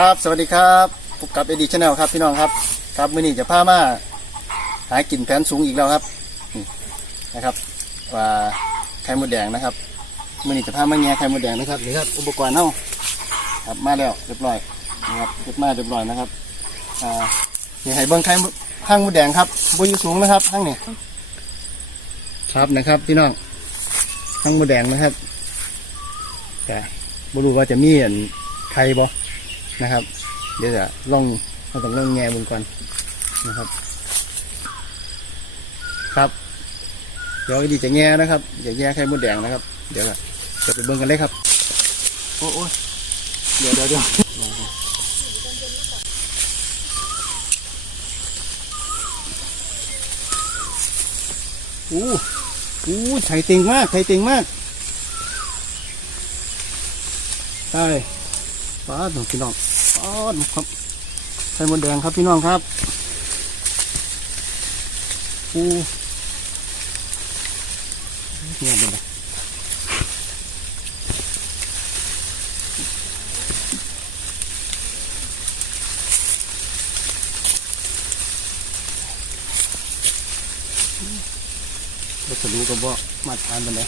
ครับ สวัสดีครับพบกับเอดีชาแนลครับพี่น้องครับ ครับมื่อนี้จะพามาหากินแผนสูงอีกแล้วครับนี่นะครับว่าไข่มดแดงนะครับมื่อนี้จะพามาแง่ไข่มดแดงนะครับนี่ครับอุปกรณ์เน่าครับมาแล้วเรียบร้อยนะครับเรียบมาเรียบร้อยนะครับอ่านี่ให้เบิ้งไข่ห้างมดแดงครับบอยู่สูงนะครับห้างนี่ครับนะครับพี่น้องห้างมดแดงนะครับแต่บรูว่าจะมีอันไข่บ่ นะครับ เดี๋ยวจะลองเราต้องเริ่มแง่บนก่อนนะครับ ครับ เดี๋ยวดีจะแง่นะครับอย่าแง่ไข่มดแดงนะครับ เดี๋ยวจะไปเบิ่งกันเลยครับ โอ้โอ้เดี๋ยวเดี๋ยวเดี๋ยวอู้อู้ไข่เต็งมากไข่เต็งมากใช่ ป้าดพี่น้องป้าดครับไข่มดแดงครับพี่น้องครับอู้เงียบไปเลยเราจะรู้กันว่ามาทานไปไห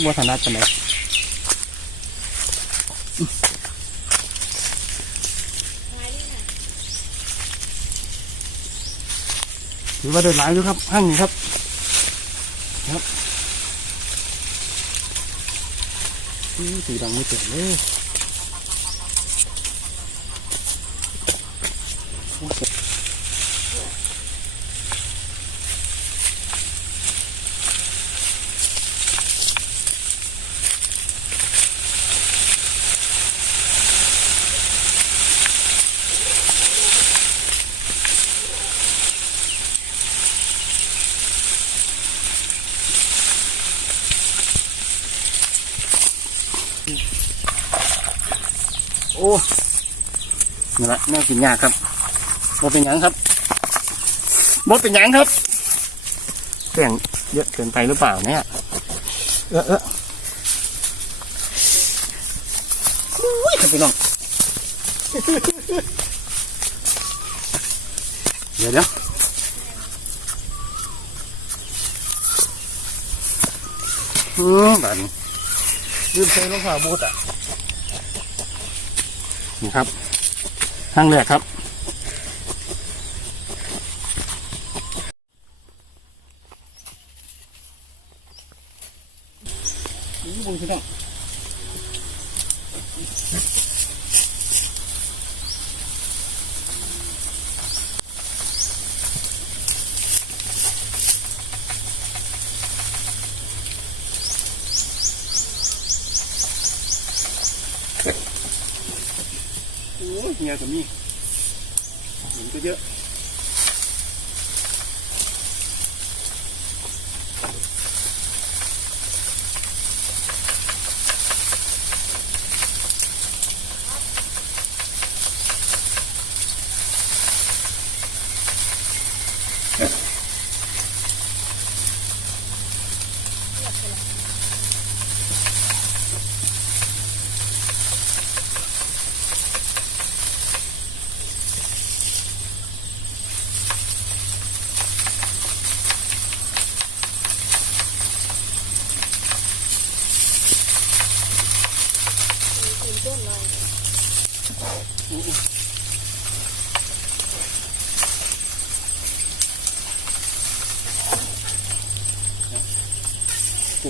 นว่าถนัดปานไหนถือว่าเดินหลายอยู่ครับห้างครับครับสีดังไม่เจ็บเลย โอ้นี่แหละแม่กินยากครับบดเป็นหยังครับบดเป็นหยังครับเสียงเยอะเกินไปหรือเปล่าเนี่ยเออเอออุ้ยครับพี่น้อง เดี๋ยวเดี๋ยวอืมแบบนี้ ลืมใส่รองเท้าบูทอะนี่ครับห้างแรกครับนี่บุญพี่น้อง เงียกับนี่เห็นก็เยอะปลุ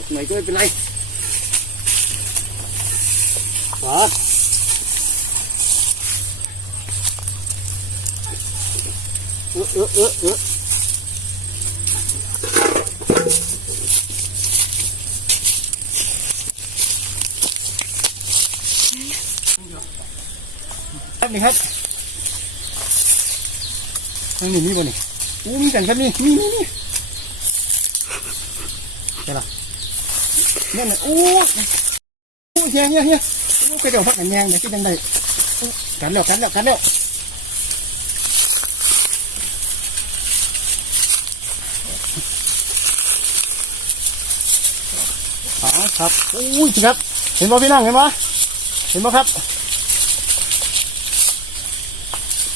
กหน่อยก็ไม่เป็นไรปาเออเออเออเออครับนี่ครับทางนี้มีบ่นี่อู้มีกันครับนี่นี่นี่นี่เดี๋ยวล่ะ เนั่นน่ะอู้อู้เฮียเฮียเฮียอู้กระเดี๋ยวพักกันแยงเดี๋ยวคิดยังไงกันแล้วกันแล้วกันแล้วอ๋อครับอุ้ยจริงครับ เห็นบ่พี่นั่งเห็นบ่เห็นบ่ครับ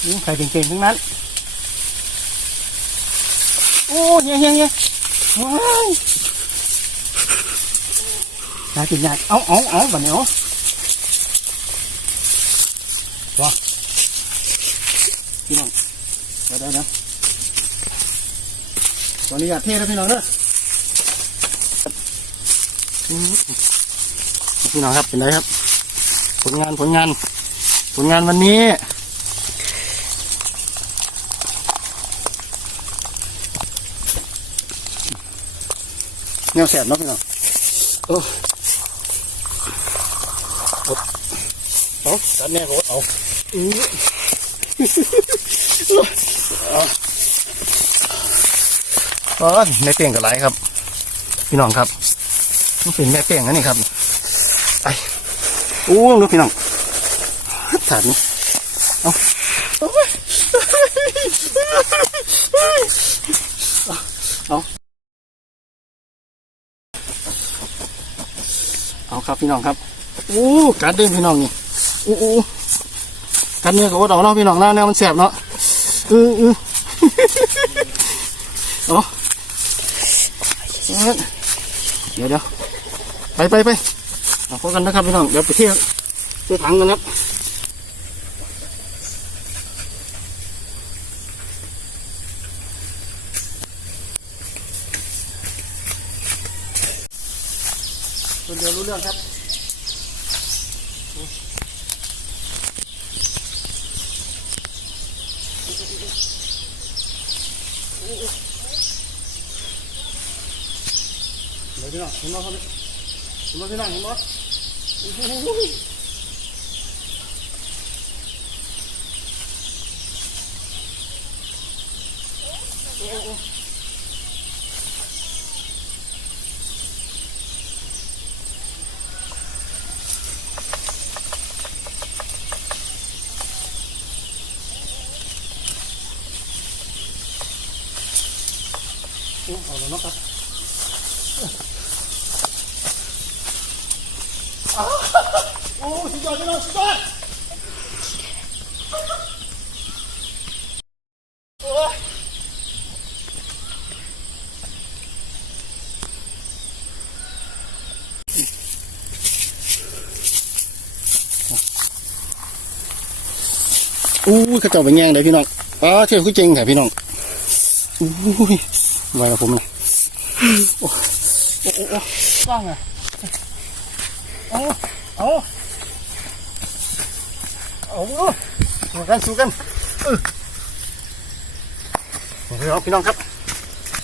นี่ใครเก่งๆทั้งนั้น โอ้ยเงี้ยเงี้ยเงี้ยว้าย น่ากินยากเอาเอาเอาแบบนี้เอาว้าพี่น้องเดี๋ยวเดี๋ยวเดี๋ยวตอนนี้อยากเทแล้วพี่น้องเด้อพี่น้องครับเป็นไรครับ ผลงานผลงาน ผลงานวันนี้แนวแสบเนาะพี่น้องโอ้เอา เอาตัดแน่ก็เอาอือเอาอ๋อในเตียงกับไรครับ พี่น้องครับมันเป็นแม่เป้งนะนี่ครับไปโอ้ลูกพี่น้องถาดนี่เอาเอาเอาครับพี่น้องครับโอ้กัดเด้งพี่น้องนี่ อู้กัดเนื้อกับว่าดอกเนาะพี่น้องหน้าแนวมันแสบเนาะเออเออเอาเดี๋ยวเดี๋ยวไปไปไปเอาพบกันนะครับพี่น้องเดี๋ยวไปเที่ยวเที่ยวถังกันครับคนเดียวรู้เรื่องครับเดี๋ยวพี่ น้องเห็นไหมครับเห็นบ่พี่น้องเห็นบ่โอ้โหโอ้โหโอ้เอาแล้วนะครับ โอ้สุดยอดพี่น้องสุดยอดโอ้ย อู้ยเขาเจ้าเป็นแง่งเลยพี่น้องอ๋อเที่ยวคือเจริงค่ะพี่น้องอู้ยไว้กับผมนะโอ้โอ้โอ้ว่างอะเอาเอาเอาสู้กันสู้กันเออครับพี่น้องครับ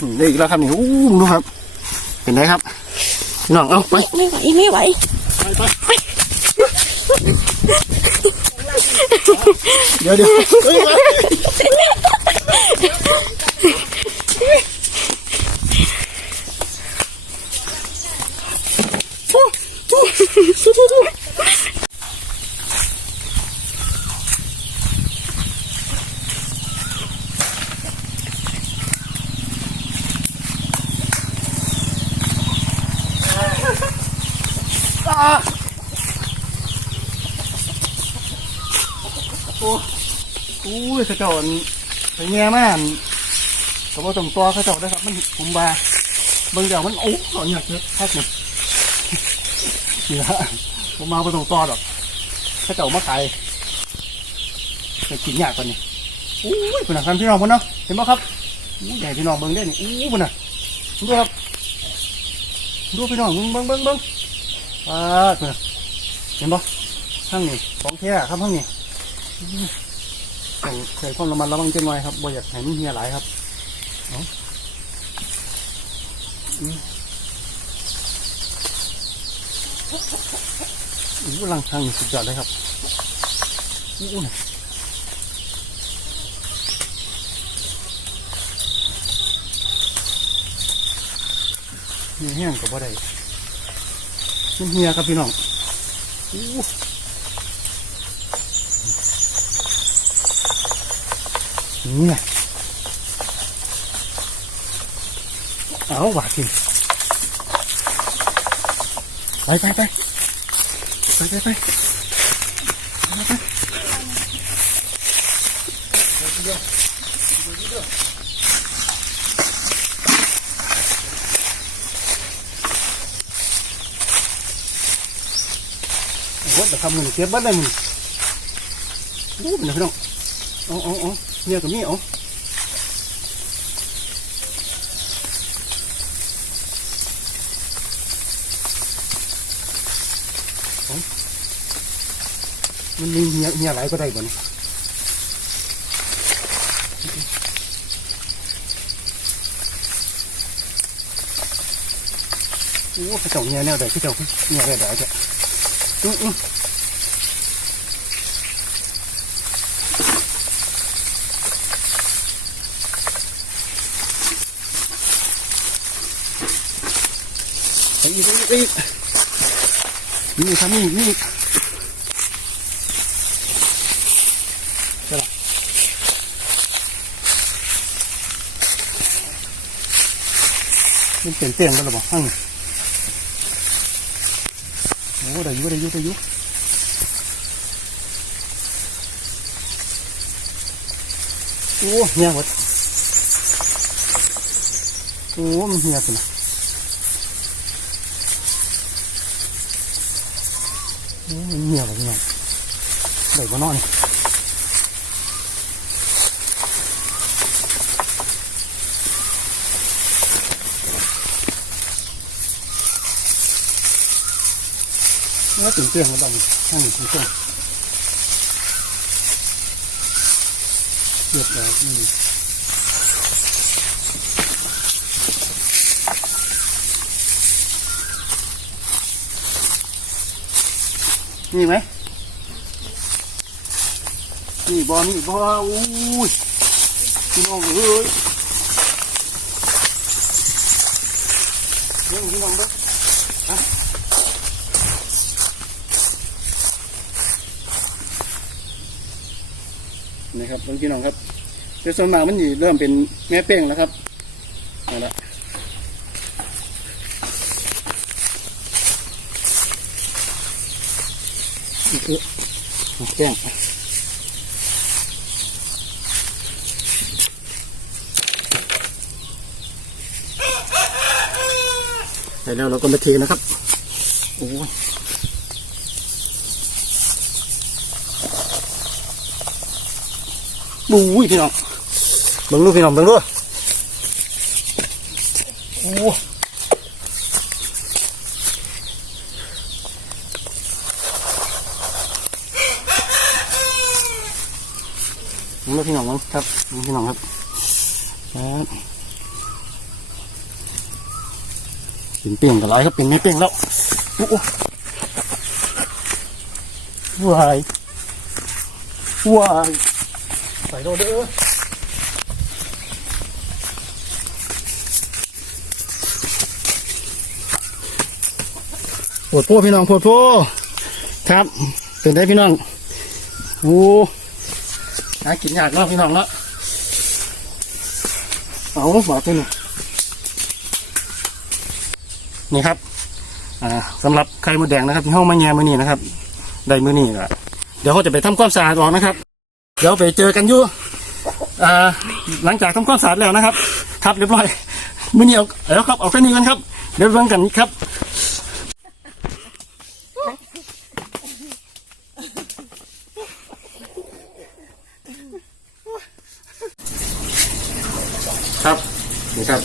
อืมได้อีกแล้วครับนี่อู้ดูครับ เป็นไงครับพี่น้องเอาไปไม่ไหวไม่ไหวไปไป เดี๋ยวเดี๋ยวเฮ้ยไปโอ้อู้ย เขาเจ้าอันเป็นแง่มากก็บ่ต้องตัวเขาเจ้าได้ครับมันผมบาบิ่งเดี๋ยวมันโอ้หอยากเยอะทักหมดนี่ละผมมาบ่ต้องตัวดอกเขาเจ้ามาขายจะกินยากกว่านี้อู้ยคุณน่ะครับพี่น้องพนเนาะเห็นบ่ครับอู้ใหญ่พี่น้องเบิ่งได้นี่อู้พุ่นน่ะดูครับดูพี่น้องเบิ่งเบิ่งเบิ่งเบิ่งอ่าเห็นบ่ข้างนี้ของแท้ครับข้างนี้ ต้องใช้ความระมัดระวังจังหน่อยครับบ่อยากให้มันเหี่ยหลายครับอู้ลังทางสุดยอดเลยครับอู้นะเหียแห้งกับบ่ได้มันเหียครับพี่น้องอู้ นี่ไงเอาหวาดกินไปไปไปไปไปไปไปโอ้โห เดี๋ยก็บบ้านได้มึงอู้เป็นไงพี่น้อเอาเอาเอาเนี่ยกับนี่เอาเอมันมีเหียเหียหลายก็ได้บ่เนี่ยโอ้กระเจ้าเหียแนวใดกระเจ้าเหียได้ได้จ้ะอื้อ ไปอีกไปอีกไปอีกนี่ครับนี่นี่ช่ละมันเปลี่ยนเปลี่ยนกันหรือเปล่าฮั่งโอ้ได้ยุได้ยุได้ยุโอ้เหี่ยหมดโอ้มันเหี่ยสินะ โอ้ยเงียบแบบนี้เด็กมานอนแล้วตื่นเต้นกันบ้างห้างตื่นเต้นเรียบร้อยนี่ มีไหมนี่บอนี่บออุ้ยพี่น้องเอ้ยเรื่องพี่น้องเด้อฮะนี่ครับพี่น้องครับแต่ส่วนมากมันอยู่เริ่มเป็นแม่เป้งแล้วครับเอาละนี่คือ แป้งเสร็จแล้วเราก็มาเทนะครับ โอ้ยบูยพี่น้องเบิ่งดูพี่น้องเบิ่งดูโอ้ เบิ่พี่น้องครับเบิ่พี่น้องครับครับเป็นเปลี่ยนกับไรครับเป็นไม่เปลี่ยนแล้วโอ้วายวายใส่โดเด้อปวดโพพี่น้องปวดโพครับเป็นได้พี่น้องโอ้ หากินยากเนาะพี่น้องเนาะเอาบาดตัวนี้นี่ครับ อ่าสำหรับไข่มดแดงนะครับที่ห้องมาแงมือนี้นะครับ ได้มือนี้ก็เดี๋ยวเขาจะไปทำความสะอาดออกนะครับ เดี๋ยวไปเจอกันอยู่อ่าหลังจากทำความสะอาดแล้วนะครับ ครับเรียบร้อยมือนี้เอาแล้วครับเอาแค่นี้กันครับ เดี๋ยวเบิ่งกันครับ นี่ครับ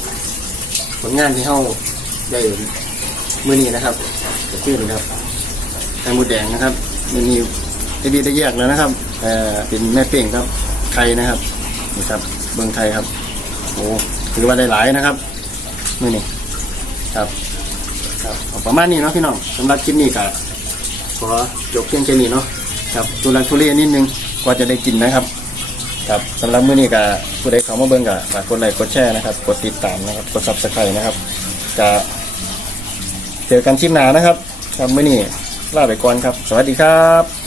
ผลงานที่เขาได้มือนี้นะครับจะชื่อนะครับไข่มดแดงนะครับมือนี้ไอดีได้แยกแล้วนะครับเอ่อเป็นแม่เป่งครับไข่นะครับนี่ครับเบิ้งไข่ครับโอ้ถือว่าได้หลายนะครับมือนี่ครับครับประมาณนี้เนาะพี่น้องสำหรับคลิปนี้ก็ขอจบเพียงแค่นี้เนาะครับตุลักทุเรนิดนึงกว่าจะได้กินนะครับ ครับสำหรับมื้อนี้ก็ผู้ใดเข้ามาเบิ่งก็ฝากกดไลค์กดแชร์นะครับกดติดตามนะครับกด Subscribe นะครับจะเจอกันคลิปหน้านะครับครับมื้อนี้ลาไปก่อนครับ สวัสดีครับ